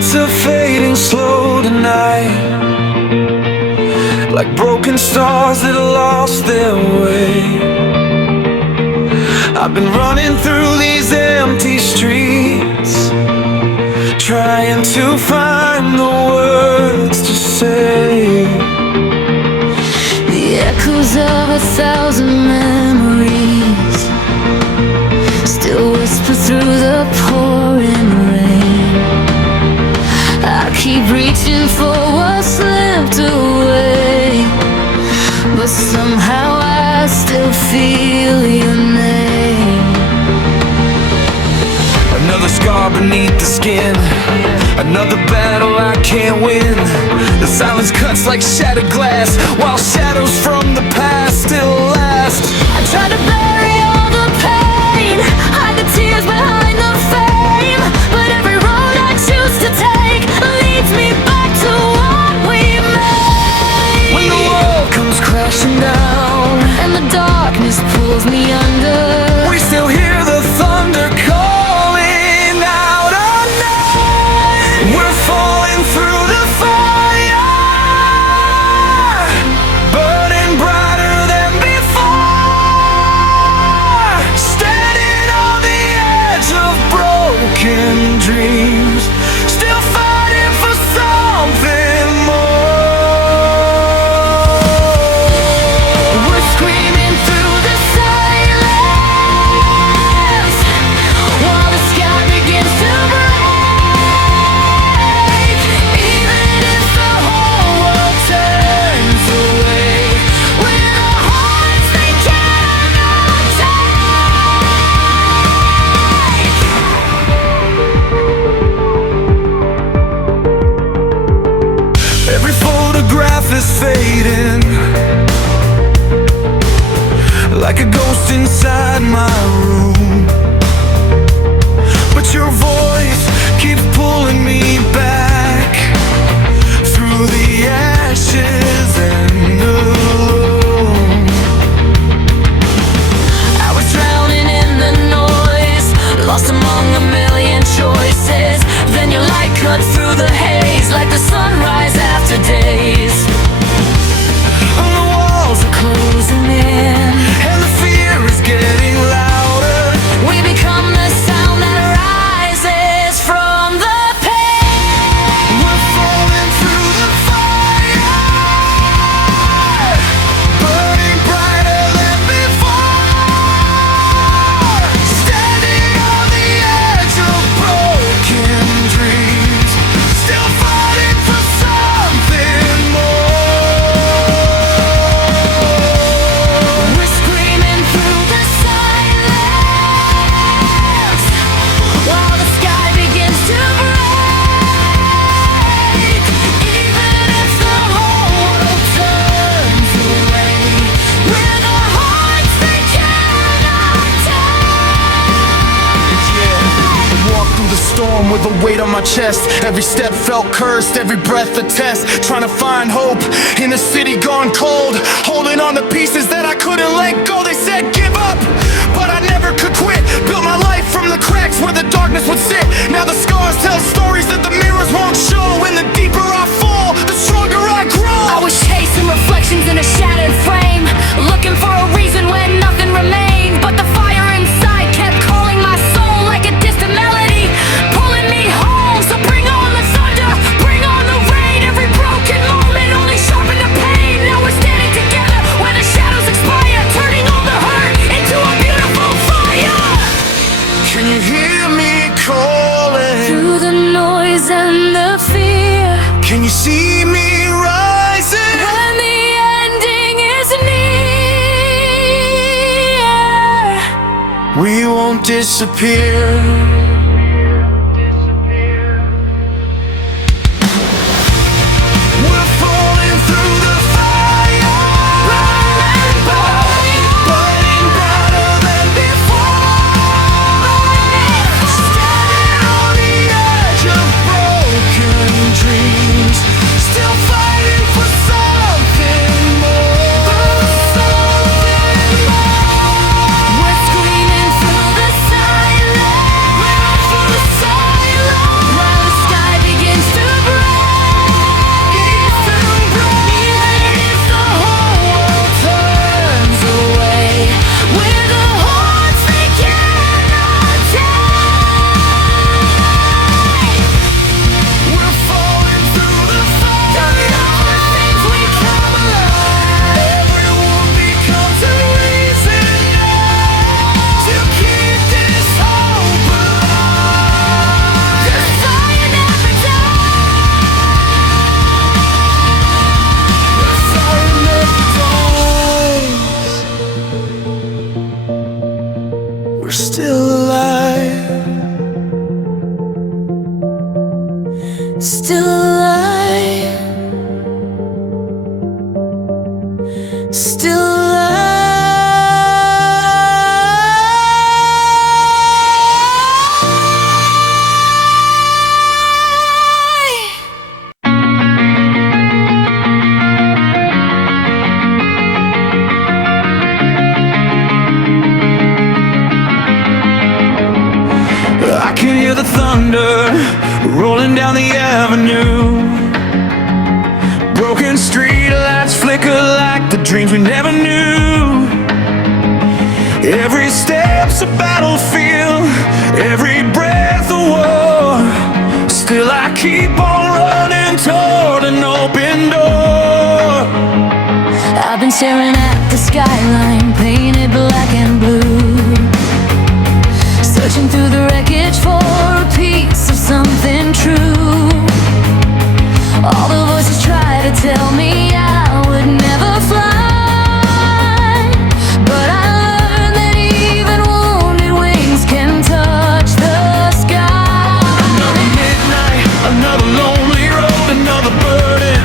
lights are fading slow tonight, like broken stars that lost their way. I've been running through these empty streets, trying to find the words to say. The echoes of 1,000 memories still whisper through the pouring rain. I keep reaching for what slipped away, but somehow I still feel your name. Another scar beneath the skin, another battle I can't win. The silence cuts like shattered glass, while shadows from the past still last. I try to bury all the pain, hide the tears behind the fame, but every road I choose to take leads me back to what we made. When the world comes crashing down and the darkness pulls me under, we still hear the thunder calling out our name. We're falling through the fire, burning brighter than before, standing on the edge of broken dreams, still fighting for something more. we're screaming through the silence while the sky begins to break. Even if the whole world turns away, we're the hearts they cannot take. Every photograph is fading, like a ghost inside my room, but your voice keeps pulling me back through the ashes and the gloom. I was drowning in the noise, lost among a million choices. Then your light cut through the haze like the sunrise after days. And the walls are Closing in, and the fear is getting louder. we become the sound that rises from the pain. We're falling through the fire, burning brighter than before, standing on the edge of broken dreams, still fighting for something more. We're screaming through the silence while the sky begins to break. Even if the whole world turns away, we're the hearts they cannot take. Yeah, walk through the storm with a weight on my chest. Every step felt cursed, every breath a test. Trying to find hope in a city gone cold, holding on to pieces that I couldn't let go. They said give up, but I never could quit. Built my life from the cracks where the darkness would sit. Now the scars tell stories that the mirrors won't show. And the deeper I fall, the stronger I grow. I was chasing reflections in a shattered frame, looking for a reason when nothing remained. But the fire inside kept calling my soul like a distant melody, pulling me home. So bring on the thunder, bring on the rain. Every broken moment only sharpened the pain. Now we're standing together where the shadows expire, turning all the hurt into a beautiful fire. Can you hear me calling? Through the noise and the fear, Can you see me rising? when the ending is near, We won't disappear. We're falling through the fire, burning brighter than before, standing on the edge of broken dreams, still fighting for something more. Something more. we're screaming through the silence. still alive. I can hear the thunder rolling down the avenue. Broken street lights flicker like the dreams we never knew. Every step's a battlefield, every breath a war. Still I keep on running toward an open door. I've been staring at the skyline, painted black and blue, searching through the wreckage for a piece of something true. All the voices try to tell me I would never fly, but I learned that even wounded wings can touch the sky. Another midnight, another lonely road, another burden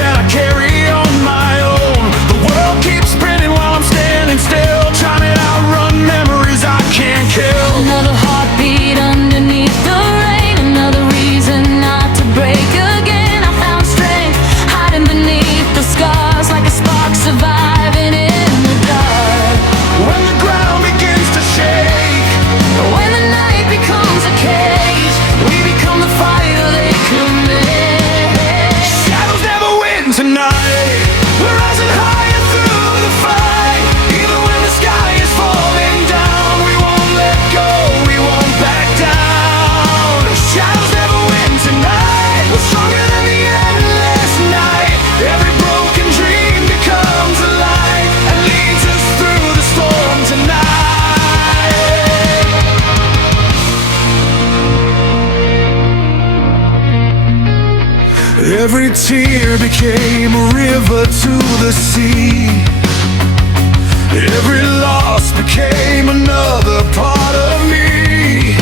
that I carry on my own. The world keeps spinning while I'm standing still, trying to outrun memories I can't kill. Another heartbeat underneath the rain, another reason not to break again. I found strength hiding beneath the scars, like a spark surviving in the dark. When the ground begins to shake, When the night becomes a cage, we become the fire they commit. shadows never win tonight. We're rising higher through the fight. Even when the sky is falling down, we won't let go, we won't back down. Shadows never win tonight. We're stronger than the endless night. Every broken dream becomes a light and leads us through the storm tonight. Every tear became a river to the sea. Every loss became another part of me.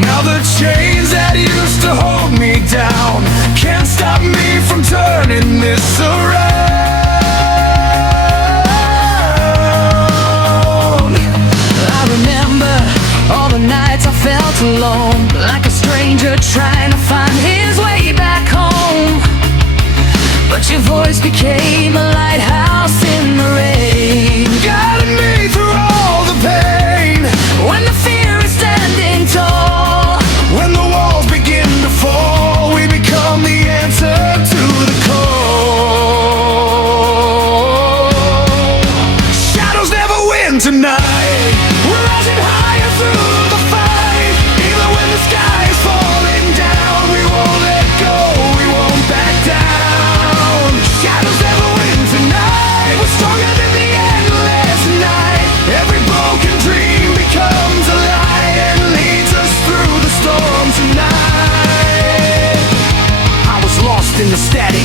Now the chains that used to hold me down can't stop me from turning this around. I remember all the nights I felt alone, like a stranger trying to find his way back home. But your voice became a lighthouse in the rain, Guiding me through all the pain. when the fear is standing tall. When the walls begin to fall, we become the answer to the call. Shadows never win tonight. We're rising higher through the fight. Even when the sky is falling down, we won't let go, we won't back down. Shadows never win tonight. We're stronger than the endless night. Every broken dream becomes a light and leads us through the storm tonight. I was lost in the static,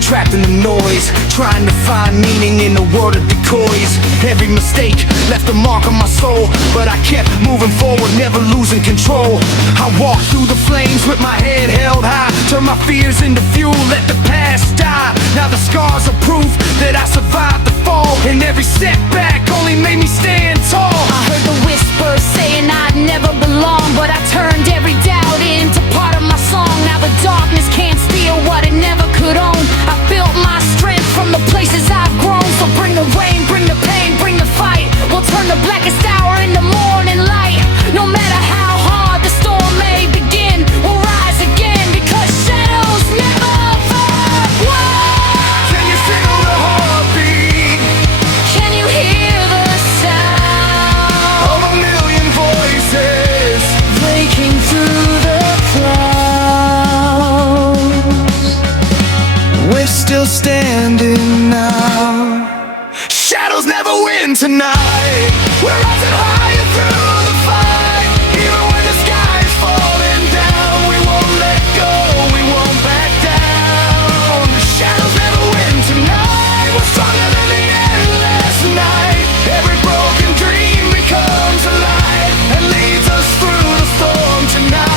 trapped in the noise, trying to find meaning in the world of decoys. Every mistake left a mark on my soul, but I kept moving forward, never losing control. I walked through the flames with my head held high, turned my fears into fuel, let the past die. Now the scars are proof that I survived the fall, and every setback only made me stand tall. I heard the whispers saying I'd never belong, but I turned every doubt into part of my song. Now the darkness can't steal what it never could own. I built my strength from the places I've grown. So bring the rain, bring the pain, bring the fight. We'll turn the blackest hour into morning light. No matter how hard the storm may begin, we'll rise again, because shadows never fall. Whoa! Can you feel the heartbeat Can you hear the sound of a million voices? breaking through the clouds? We're still standing now. Shadows never win tonight. We're rising higher through the fight. Even when the sky is falling down, we won't let go, we won't back down. Shadows never win tonight. We're stronger than the endless night. Every broken dream becomes a light and leads us through the storm tonight.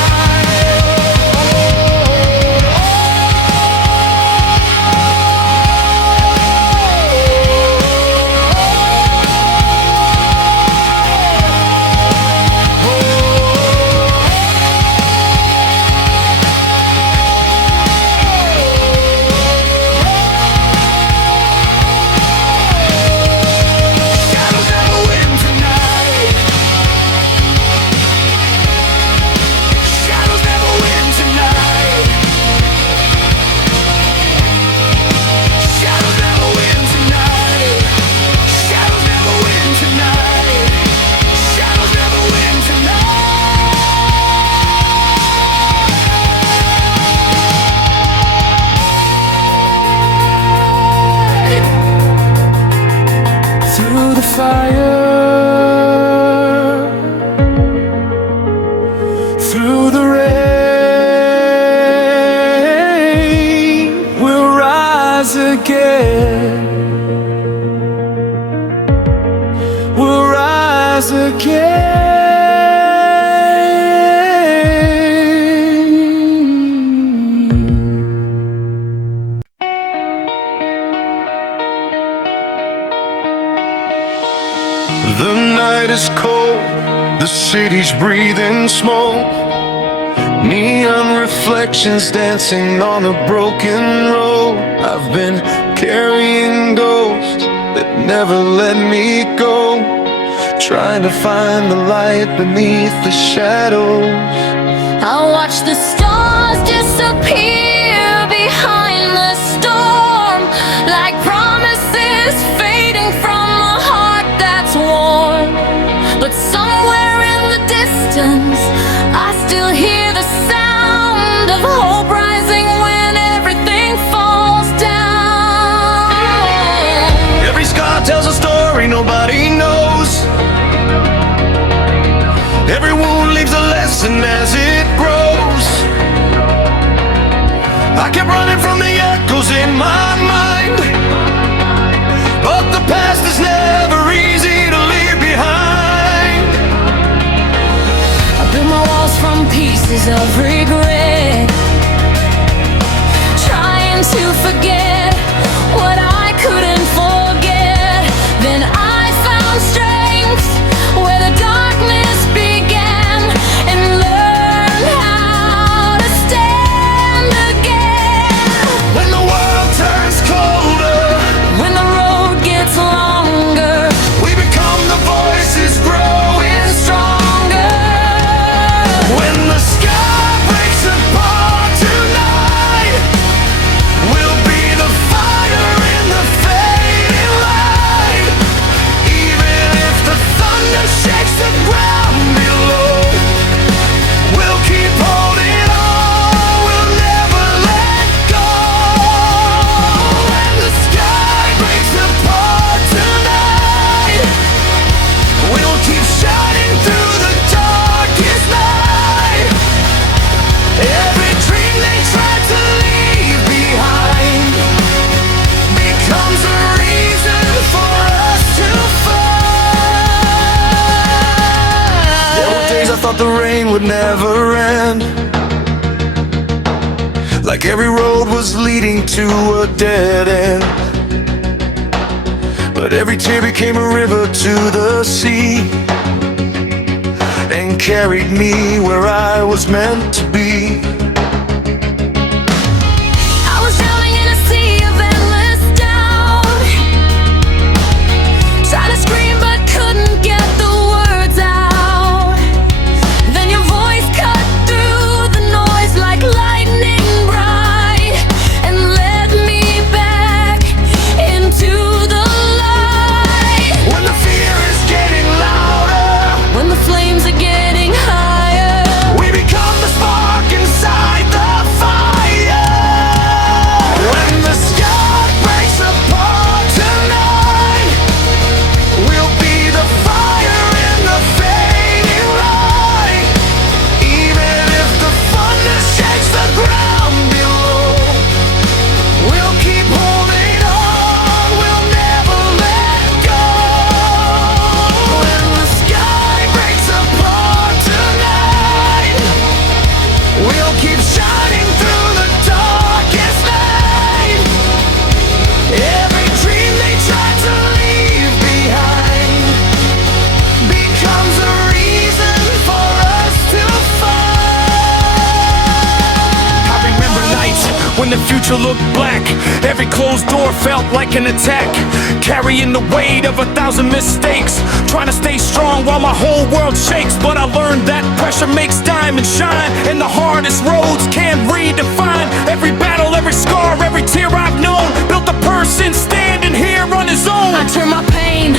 fire. Through the rain, we'll rise again. We'll rise again. The night is cold, the city's breathing smoke. Neon reflections dancing on a broken road. I've been carrying ghosts that never let me go, trying to find the light beneath the shadows. I'll watch the stars disappear behind the storm, like promises fading from a heart that's warm. But somewhere in the distance, I still hear the sound of hope rising when everything falls down. Every scar tells a story nobody knows. Every wound leaves a lesson as it grows. I kept running from the echoes in my mind, but the past is never easy to leave behind. I built my walls from pieces of regret, trying to forget what I couldn't forget. Then I found strength where the darkness began, and learned how to stand again. When the world turns colder, When the road gets longer, we become the voices growing stronger. When the sky breaks apart tonight, we'll be the fire in the fading light. Even if the thunder shakes the ground below, we'll keep holding on, we'll never let go. When the sky breaks apart tonight, we'll keep shining through the darkest night. Every dream they tried to leave behind becomes a reason for us to fight. There were days I thought the rain would never end, like every road was leading to a dead end. But every tear became a river to the sea, and carried me where I was meant to be. I was drowning in a sea of endless doubt, trying to scream but couldn't get the words out. Then your voice cut through the noise like lightning bright, and led me back into the light. When the fear is getting louder, When the flames are getting higher, we become the spark inside the fire. When the sky breaks apart tonight, we'll be the fire in the fading light. Even if the thunder shakes the ground below, we'll keep holding on, we'll never let go. When the sky breaks apart tonight, we'll keep shining through the darkest night. Every dream they tried to leave behind becomes a reason for us to fight. I remember nights when the future looked black. Every closed door felt like an attack, carrying the weight of 1,000 mistakes, trying to stay strong while my whole world shakes. But I learned that pressure makes diamonds shine, and the hardest roads can't redefine. Every battle, every scar, every tear I've known built a person standing here on his own. I turned my pain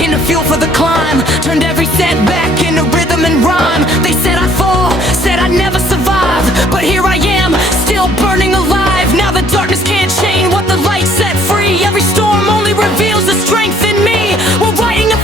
into fuel for the climb, turned every setback into rhythm and rhyme. They said I'd fall, said I'd never survive, but here I am, still burning alive. Now the darkness can't chain what the light set free. Every storm only reveals the strength in me. We're writing a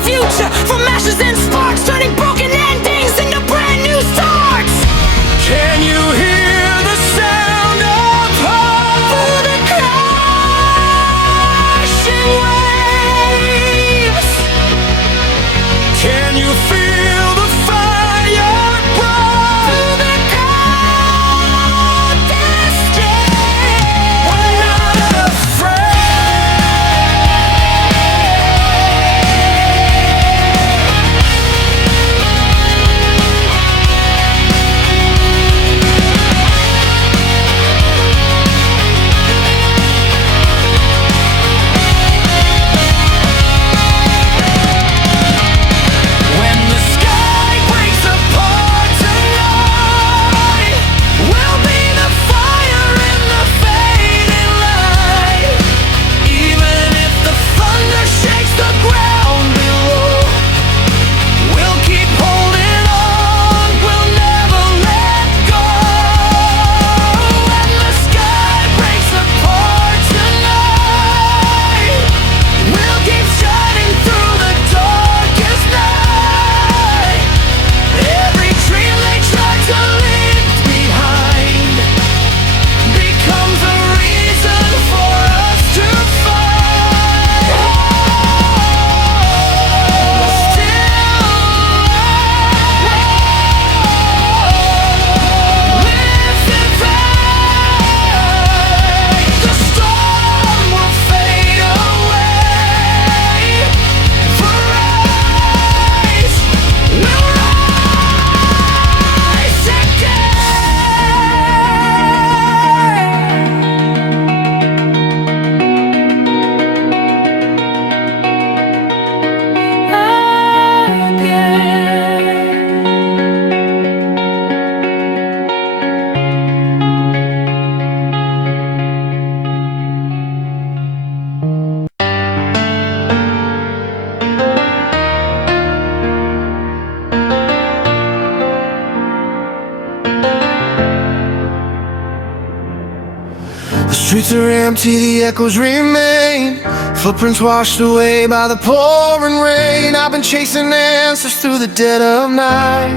streets are empty, the echoes remain. Footprints washed away by the pouring rain. I've been chasing answers through the dead of night,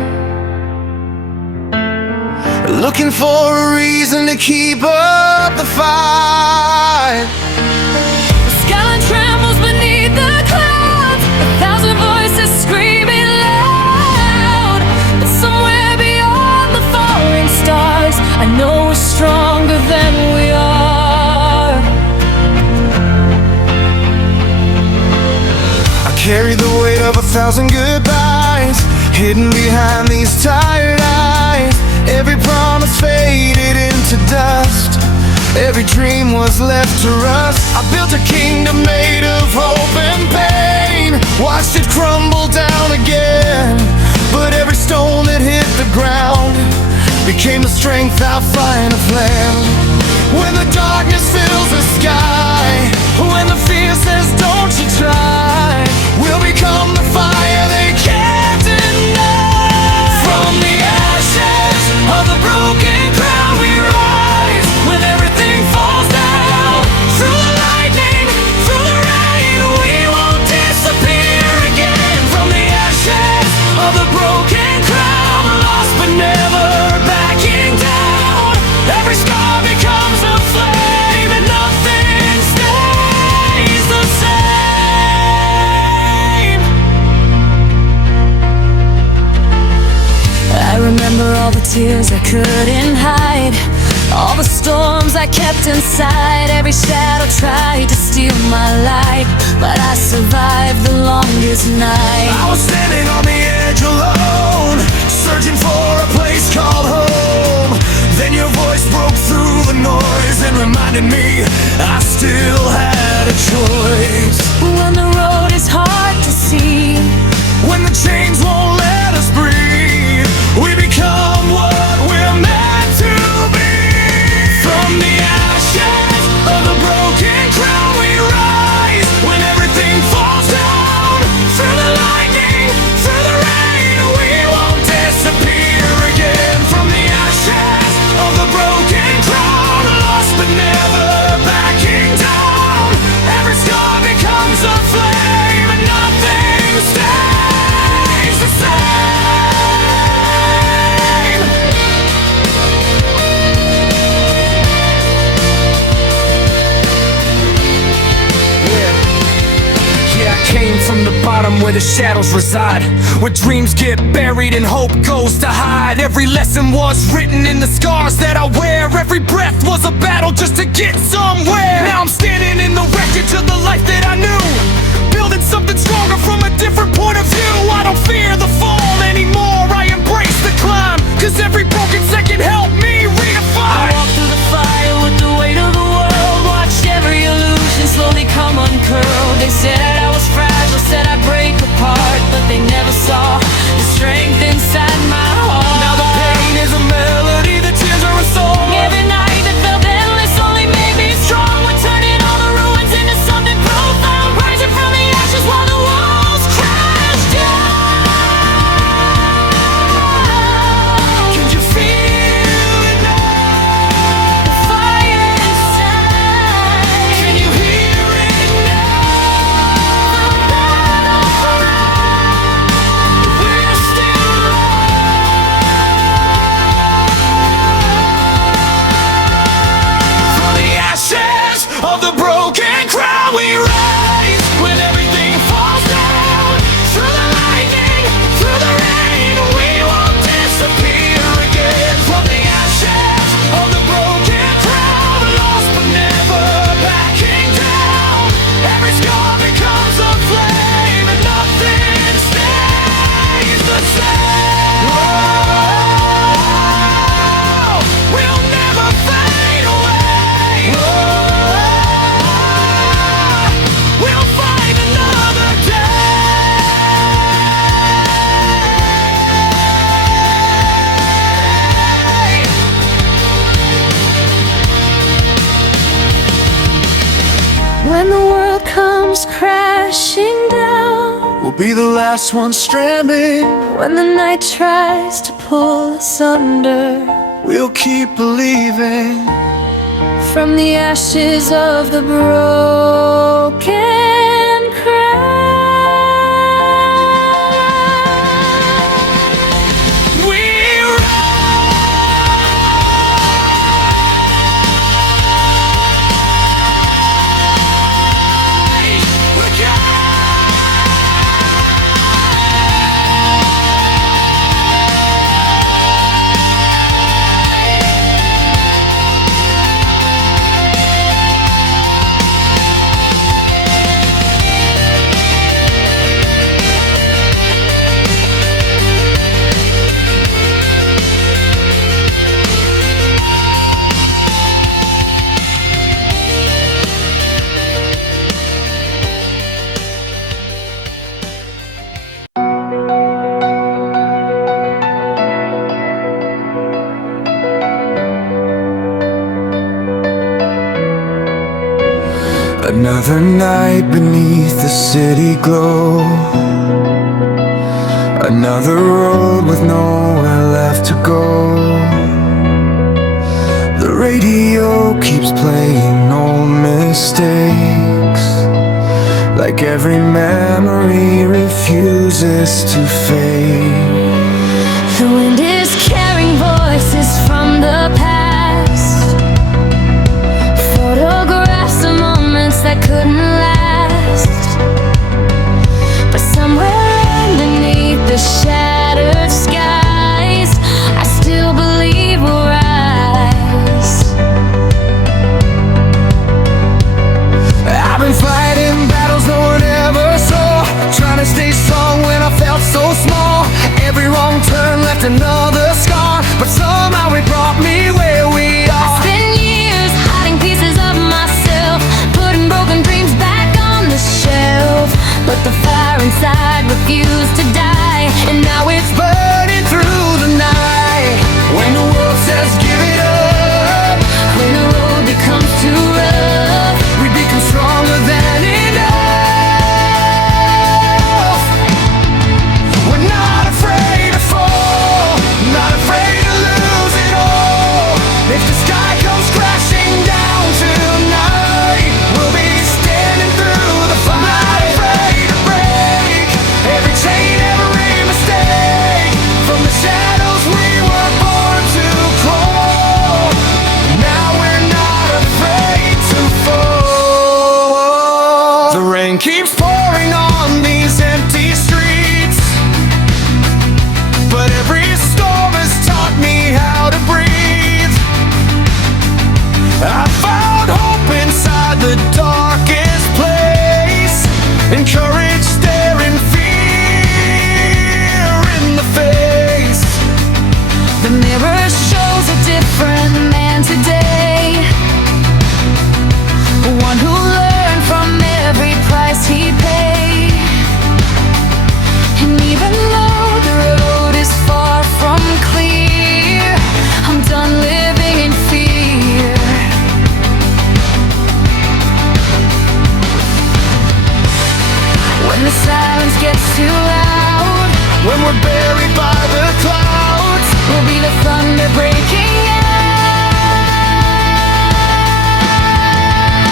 looking for a reason to keep up the fight. The skyline trembles beneath the clouds, 1,000 voices screaming loud. But somewhere beyond the falling stars, I know we're stronger than we are. I carry the weight of 1,000 goodbyes, hidden behind these tired eyes. Every promise faded into dust, every dream was left to rust. I built a kingdom made of hope and pain, watched it crumble down again. But every stone that hit the ground became the strength I'll finally flame. When the darkness fills the sky, when the fear says don't you try, we'll become the fire they can't deny. From the ashes of the broken crown we rise, when everything falls down. Through the lightning, through the rain, we won't disappear again. From the ashes of the broken crown, lost but never backing down. Every scar becomes a flame, and nothing stays the same. I remember all the tears I couldn't hide, all the storms I kept inside. Every shadow tried to steal my light, but I survived the longest night. I was standing on the edge alone, searching for a place called home. Then your voice broke through the noise and reminded me I still had a choice. When the road is hard to see, When the chains won't let us breathe, we become what we're meant to be. From the ashes of the broken crown we rise, when everything falls down. Through the lightning, through the rain, we won't disappear again. From the ashes of the broken crown, lost but never backing down. Every scar becomes a flame, and nothing stays the same. Yeah, I came from the bottom where the shadows reside, where dreams get buried and hope goes to hide. Every lesson was written in the scars that I wear. Every breath was a battle just to get somewhere. Now I'm standing in the wreckage of the life that I knew, building something stronger from a different point of view. I don't fear the fall anymore, I embrace the climb, 'cause every broken second helped me I redefine. walked through the fire with the weight of the world, watched every illusion slowly come uncurled. They said I was fragile, said I'd break apart, but they never saw the strength inside my heart. Now the pain is a melody, the tears are a song. Every night that felt endless only made me strong. We're turning all the ruins into something profound, rising from the ashes while the walls crash down. Can you feel it now? The fire inside. Can you hear it now? We're still from the ashes of the broken crown we rise, when everything falls down. Through the lightning, through the rain, we won't disappear again. From the ashes of the broken crown, lost but never backing down. Every scar becomes a flame, and nothing stays the same. Oh, we'll never fade away. We'll fight another day. When the world comes crashing down, We'll be the last ones stranded. when the night tries to pull us under, We'll keep believing. from the ashes of the broken crown. Another night beneath the city glow, another road with nowhere left to go. The radio keeps playing old mistakes, like every memory refuses to fade. The wind is carrying voices from the past, photographs of moments that couldn't last. But somewhere underneath the shattered skies, I still believe we'll rise. I've been fighting battles no one ever saw, trying to stay strong when I felt so small. Every wrong turn left another scar, but somehow it brought me where we are. I spent years hiding pieces of myself, putting broken dreams back on the shelf. But the fire inside refused to die, and now it's Burning through the night, when the world says give it up, when the road becomes too rough. we become stronger than enough. We're not afraid to fall, not afraid to lose it all. If the sky comes crashing down tonight, we'll be standing through the fire. Not afraid to break every chain, every mistake. From the shadows we were born to crawl, now we're not afraid to fall. The rain keeps pouring on these empty streets, but every storm has taught me how to breathe. I found hope inside the darkest place, and courage staring fear in the face. The mirror shows a different man today, one who learned from every price he paid. And even though the road is far from clear, I'm done living in fear. When the silence gets too loud, When we're buried by the clouds, we'll be the thunder breaking out.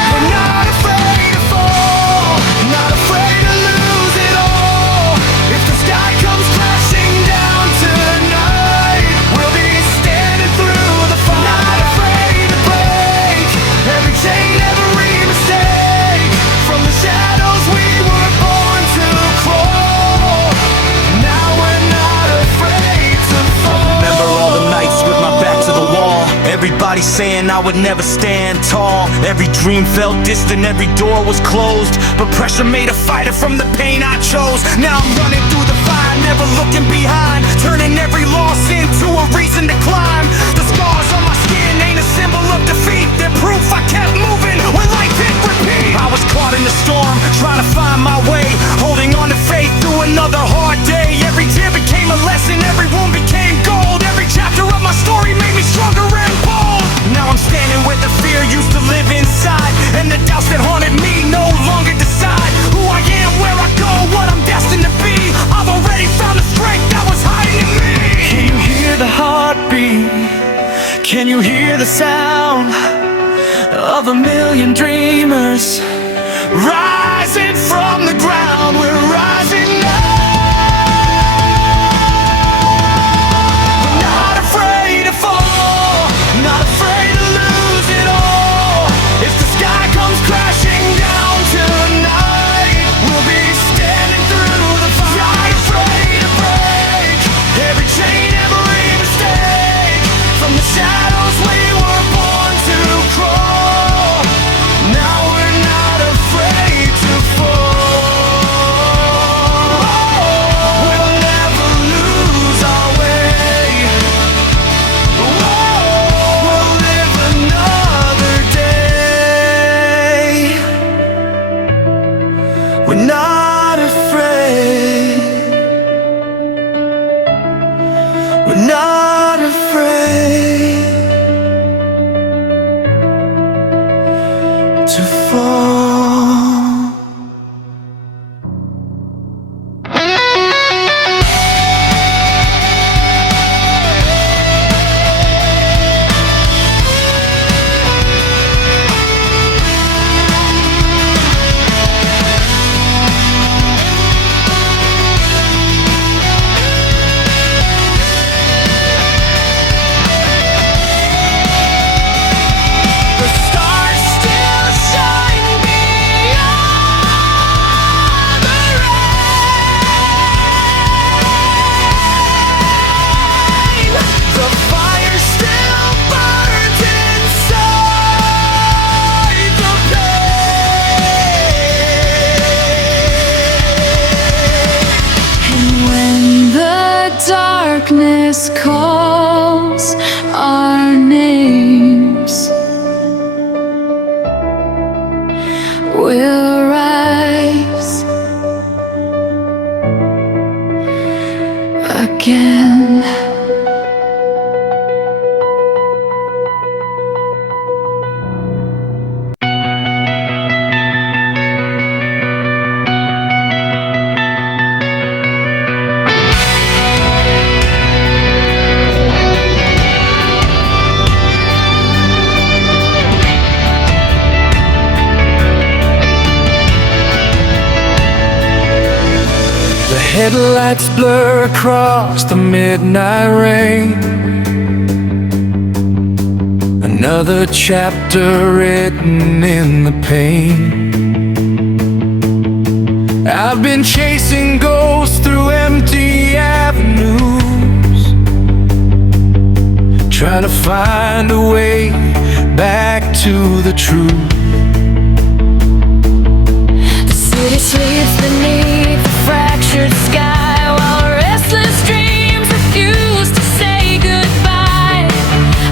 we're not afraid to fall, not afraid to lose it all. If the sky comes crashing down tonight, we'll be standing through the fire. Not afraid to break every chain, every mistake. From the shadows we were born to crawl, now we're not afraid to fall. Remember all the nights with my back to the wall, everybody saying I would never stand tall. Every dream felt distant, every door was closed, but pressure made a fighter from the pain I chose. Now I'm running through the fire, never looking behind, turning every loss into a reason to climb. The scars on my skin ain't a symbol of defeat, they're proof I kept moving when life hit repeat. I was caught in the storm, trying to find my way, holding on to faith through another hard day. Every tear became a lesson, every wound became gold. Every chapter of my story made me stronger and bold. Now I'm standing where the fear used to live inside, and the doubts that haunted me no longer decide who I am, where I go, what I'm destined to be. I've already found the strength that was hiding in me. Can you hear the heartbeat? Can you hear the sound We're not afraid. We're not afraid to fall. Darkness calls our names, we'll rise again. Headlights blur across the midnight rain. Another chapter written in the pain. I've been chasing ghosts through empty avenues, trying to find a way back to the truth. The city sleeps beneath the fractured sky, while restless dreams refuse to say goodbye.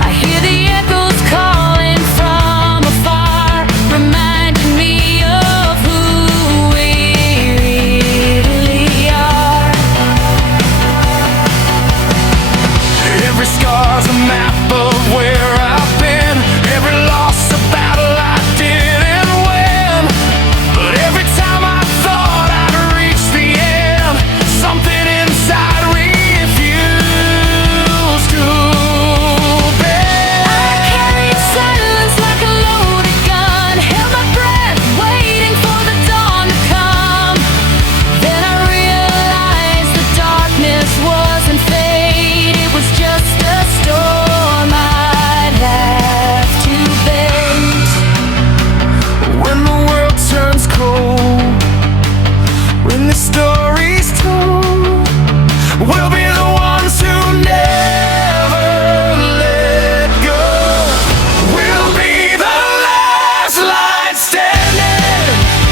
I hear the echoes calling from afar, reminding me of who we really are. Every scar's a map of where I've been. Every loss a battle I didn't win. But every time I thought I'd reach the end, something inside refused to bend. I carried silence like a loaded gun, held my breath waiting for the dawn to come. Then I realized the darkness wasn't fate, it was just a storm I'd have to bend. When the world turns cold, when the story's told, we'll be the ones who never let go. We'll be the last light standing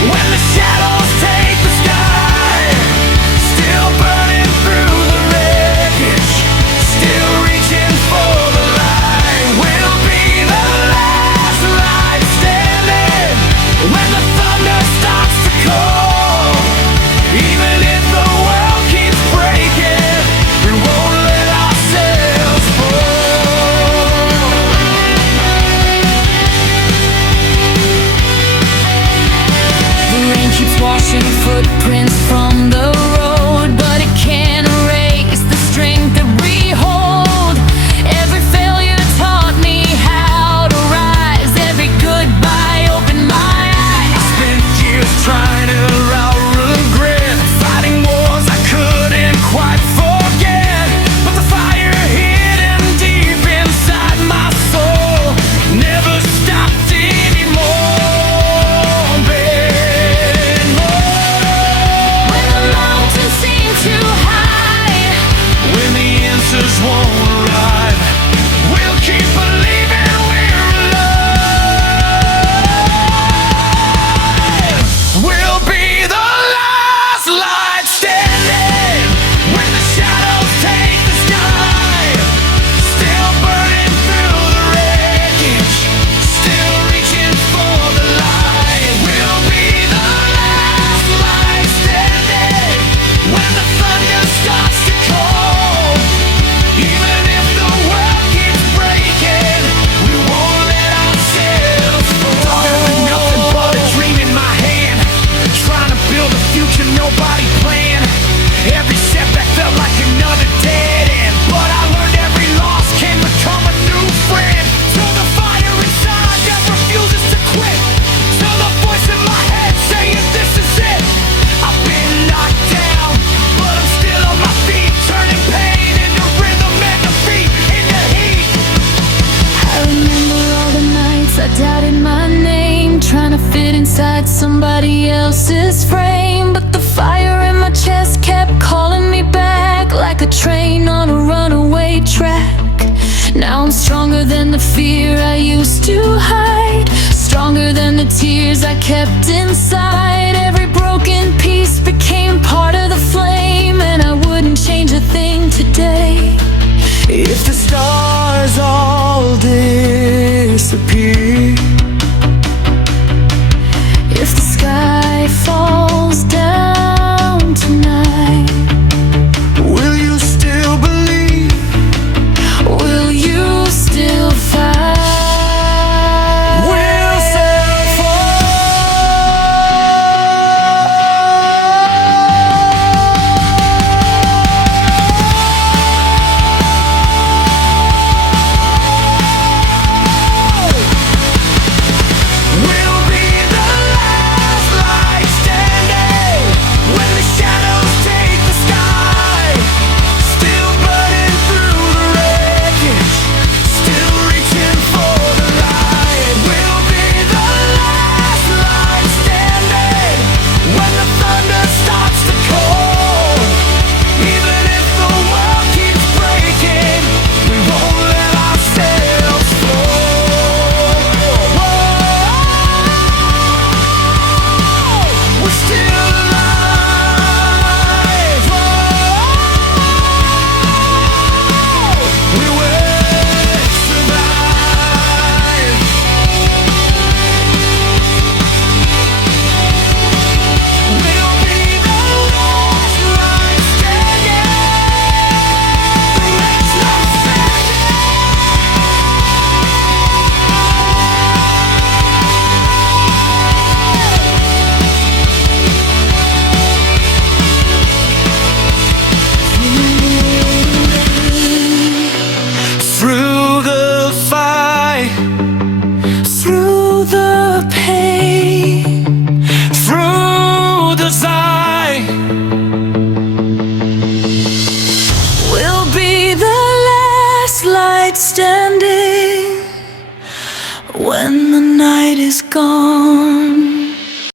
when the shadows take the sky. Still burning through the wreckage, still reaching for the light. We'll be the last light standing when the thunder starts to call. Even if the world keeps breaking, we won't let ourselves fall. The rain keeps washing footprints from the road, but it can't erase the strength that we hold. Every failure taught me how to rise, every goodbye opened my eyes. Spent years trying to out regret, fighting wars I couldn't quite forget. But the fire hidden deep inside my soul never stopped anymore. When the somebody else's frame, but the fire in my chest kept calling me back, like a train on a runaway track. Now I'm stronger than the fear I used to hide, stronger than the tears I kept inside. Every broken piece became part of the flame, and I wouldn't change a thing today. If the stars all disappear, if the sky falls down tonight, will you still believe? will you still fight? We'll still We'll be the last light standing when the shadows take the sky. Still burning through the wreckage, still reaching for the light. We'll be the last light standing when the thunder stops to call. Even if the world keeps breaking, we won't let ourselves fall. We're still alive. We will survive. We'll be the last line standing. The last line through the fight, Through the pain, through design. we'll be the last light standing when the night is gone.